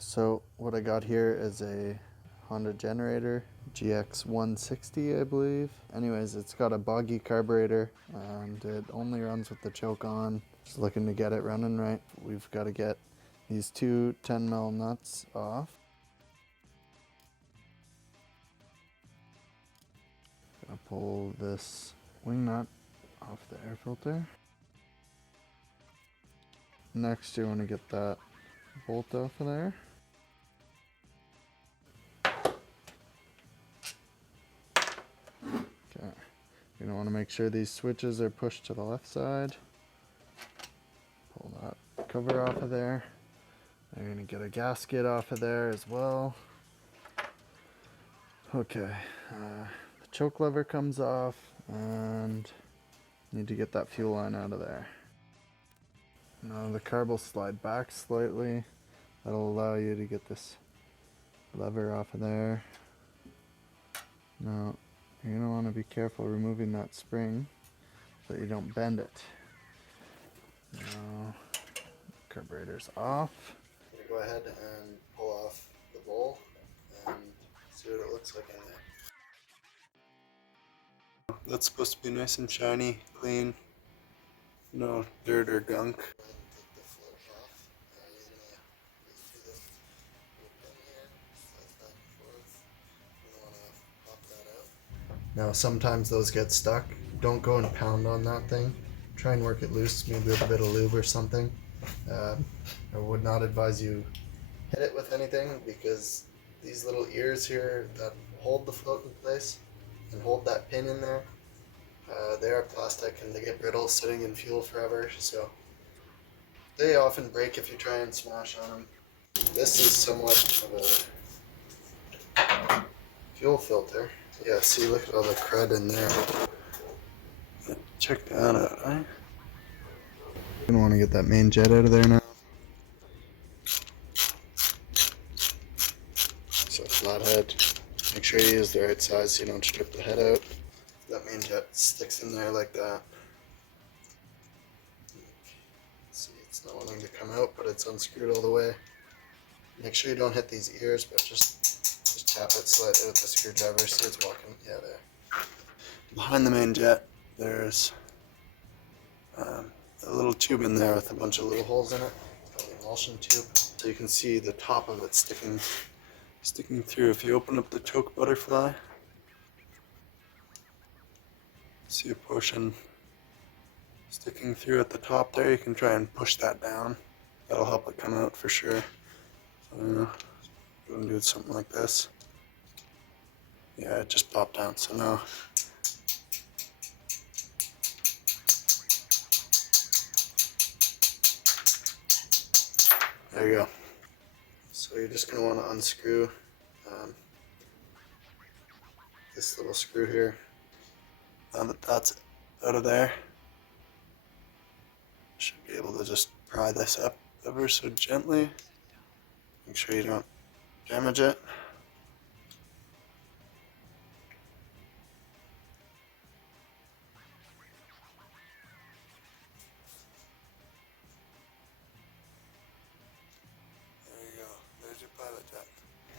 So what I got here is a Honda generator, GX160 I believe. Anyways, it's got a BOGGY carburetor and it only runs with the choke on. Just looking to get it running right. We've got to get these two 10mm nuts off. Gonna pull this wing nut off the air filter. Next you want to get that bolt off of there. Okay, you're gonna want to make sure these switches are pushed to the left side. Pull that cover off of there. You're gonna get a gasket off of there as well. Okay, the choke lever comes off and need to get that fuel line out of there. Now the carb will slide back slightly. That'll allow you to get this lever off of there. Now you're going to want to be careful removing that spring so that you don't bend it. Now carburetor's off. I'm going to go ahead and pull off the bowl and see what it looks like in there. That's supposed to be nice and shiny, clean, no dirt or gunk. Now sometimes those get stuck. Don't go and pound on that thing. Try and work it loose, maybe with a bit of lube or something. I would not advise you hit it with anything because these little ears here that hold the float in place and hold that pin in there, they are plastic and they get brittle sitting in fuel forever, so they often break if you try and smash on them. This is somewhat of a fuel filter. Yeah, see, look at all the crud in there. Check that out, right? You're gonna want to get that main jet out of there now. So flathead. Make sure you use the right size so you don't strip the head out. That main jet sticks in there like that. See, it's not wanting to come out, but it's unscrewed all the way. Make sure you don't hit these ears, but just tap it slightly with the screwdriver. See, it's walking. Yeah, there. Behind the main jet, there's a little tube in there with a bunch of little holes in it. It's called the emulsion tube. So you can see the top of it sticking through. If you open up the choke butterfly, see a portion sticking through at the top there. You can try and push that down. That'll help it come out for sure. So, go and do something like this. Yeah, it just popped down. So now there you go. So you're just going to want to unscrew this little screw here. Now that that's out of there, should be able to just pry this up ever so gently. Make sure you don't damage it.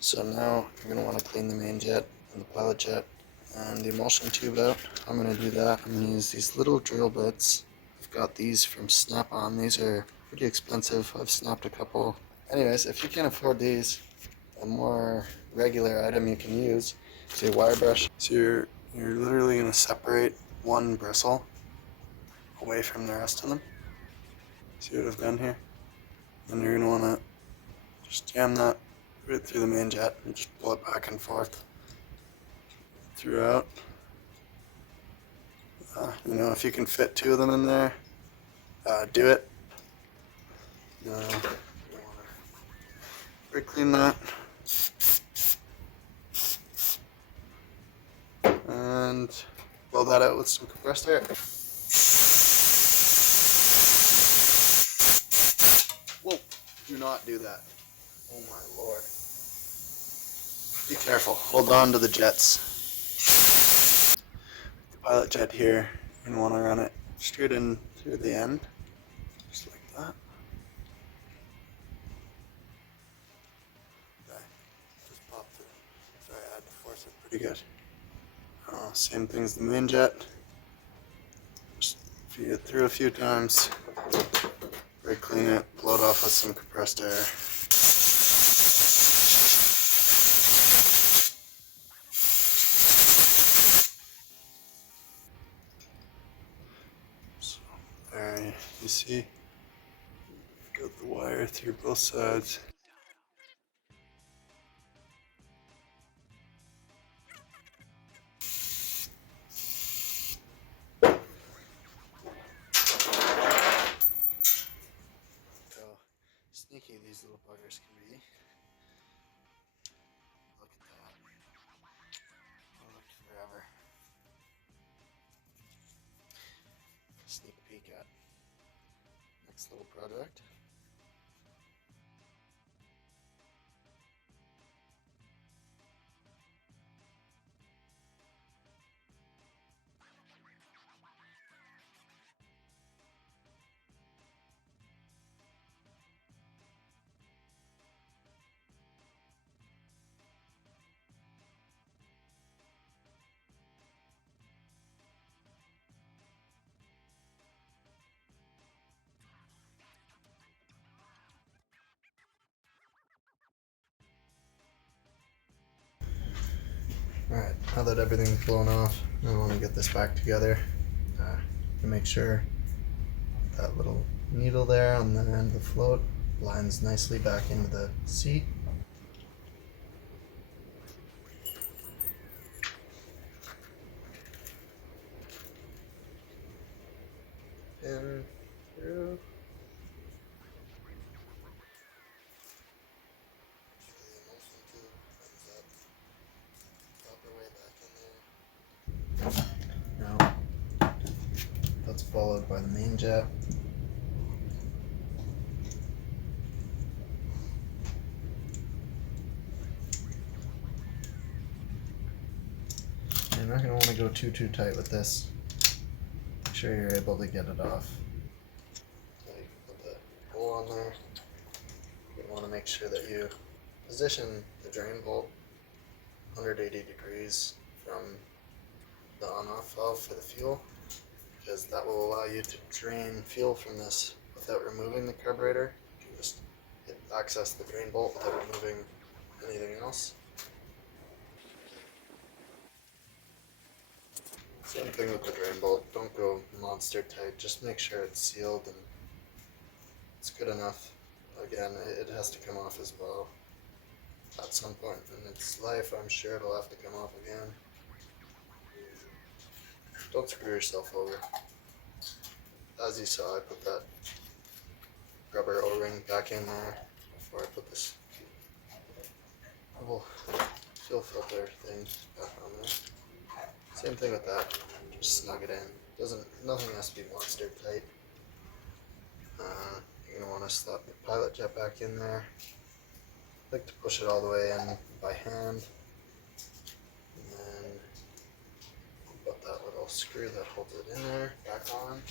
So now you're going to want to clean the main jet and the pilot jet and the emulsion tube out. I'm going to do that. I'm going to use these little drill bits. I've got these from Snap-on. These are pretty expensive. I've snapped a couple. Anyways, if you can't afford these, a more regular item you can use is a wire brush. So you're literally going to separate one bristle away from the rest of them. See what I've done here? And you're going to want to just jam that right through the main jet and just pull it back and forth throughout. You know, if you can fit two of them in there, do it. Brake clean that. And blow that out with some compressed air. Whoa, do not do that. Oh my lord. Be careful, hold on to the jets. The pilot jet here, you're going to want to run it straight in through the end, just like that. pretty good. Same thing as the main jet. Just feed it through a few times. Brake clean it, blow it off with some compressed air. So there you see, got the wire through both sides. How sneaky these little buggers can be. Look at that. It looked forever. Sneak peek at next little project. Alright, now that everything's blown off, I want to get this back together to make sure that little needle there on the end of the float lines nicely back into the seat. In through. Now, that's followed by the main jet. You're not going to want to go too tight with this. Make sure you're able to get it off. So you can put the hole on there. You want to make sure that you position the drain bolt 180 degrees from the on-off valve for the fuel, because that will allow you to drain fuel from this without removing the carburetor. You can just access the drain bolt without removing anything else. Same thing with the drain bolt. Don't go monster tight. Just make sure it's sealed and it's good enough. Again, it has to come off as well. At some point in its life, I'm sure it'll have to come off again. Don't screw yourself over. As you saw, I put that rubber O-ring back in there before I put this little fuel filter thing back on there. Same thing with that. Just snug it in. Nothing has to be monster tight. You're gonna want to slap the pilot jet back in there. I like to push it all the way in by hand, and then put that little screw that holds it in there back on.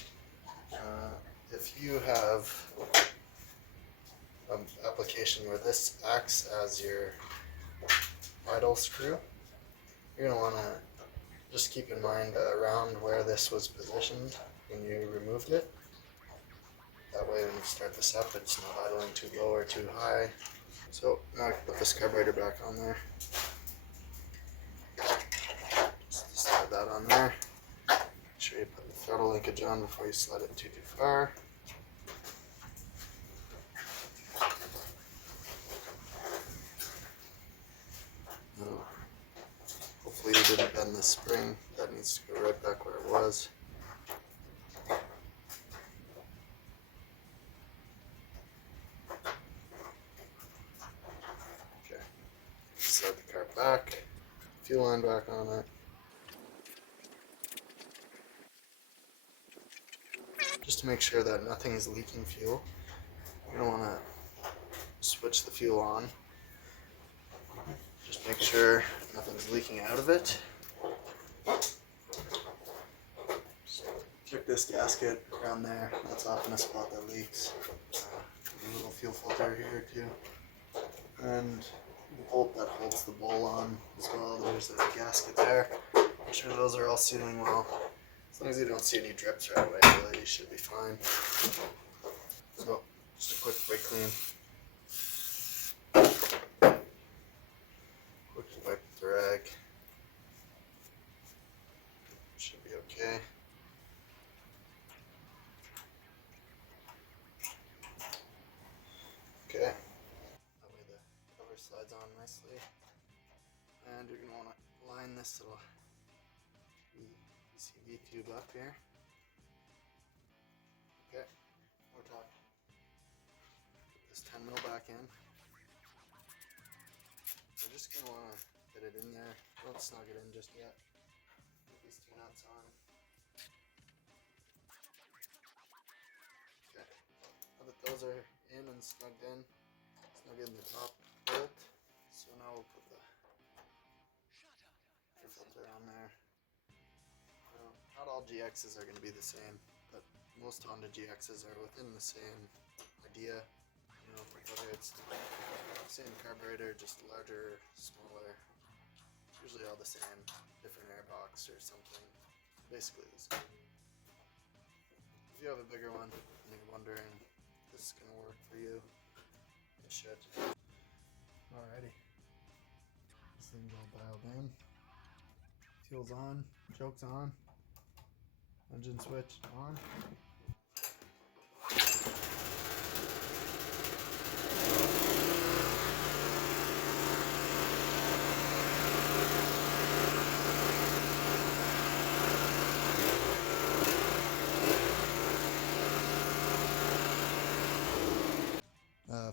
If you have an application where this acts as your idle screw, you're going to want to just keep in mind around where this was positioned when you removed it. That way when you start this up, it's not idling too low or too high. So now I can put this carburetor back on there. Just slide that on there. Make sure you put the throttle linkage on before you slide it too far. Hopefully you didn't bend the spring. That needs to go right back where it was. Okay, slide the car back, fuel line back on it. Just to make sure that nothing is leaking fuel. You don't want to switch the fuel on. Just make sure nothing's leaking out of it. So check this gasket around there. That's often a spot that leaks. A little fuel filter here too. And bolt that holds the bowl on as well. There's a gasket there. Make sure those are all sealing well. As long as you don't see any drips right away, really, you should be fine. So, just a quick brake clean. Quick wipe with the rag. Should be okay. Okay. That way the cover slides on nicely. And you're going to want to line this little PCV tube up here. Okay, we're talking. Put this 10 mil back in. We're just going to want to get it in there. Don't snug it in just yet. Put these two nuts on. Okay, now that those are in and snugged in, snug in the top bolt. So now we'll put the filter on there. Now, not all GXs are going to be the same, but most Honda GXs are within the same idea. You know, whether it's the same carburetor, just larger, smaller, usually all the same, different airbox or something, basically the same. If you have a bigger one and you're wondering if this is going to work for you, it should. Alrighty, this thing's all dialed in. Fuel's on, choke's on, engine switch on.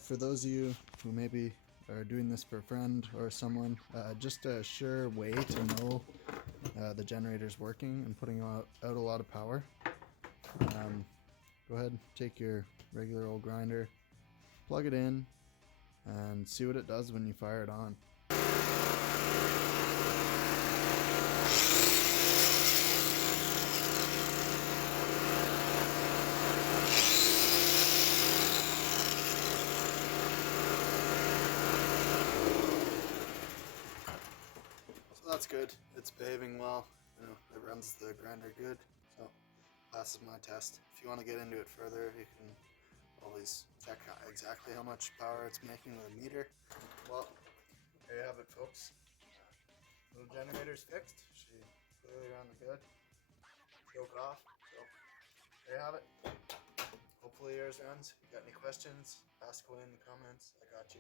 For those of you who maybe are doing this for a friend or someone, just a sure way to know the generator's working and putting out a lot of power. Go ahead, take your regular old grinder, plug it in, and see what it does when you fire it on. That's good. It's behaving well. You know, it runs the grinder good, so passes my test. If you want to get into it further, you can always check out exactly how much power it's making with a meter. Well, there you have it, folks. Little generator's fixed. She clearly ran the good. Choke off. So there you have it. Hopefully yours runs. If you got any questions, ask away in the comments. I got you.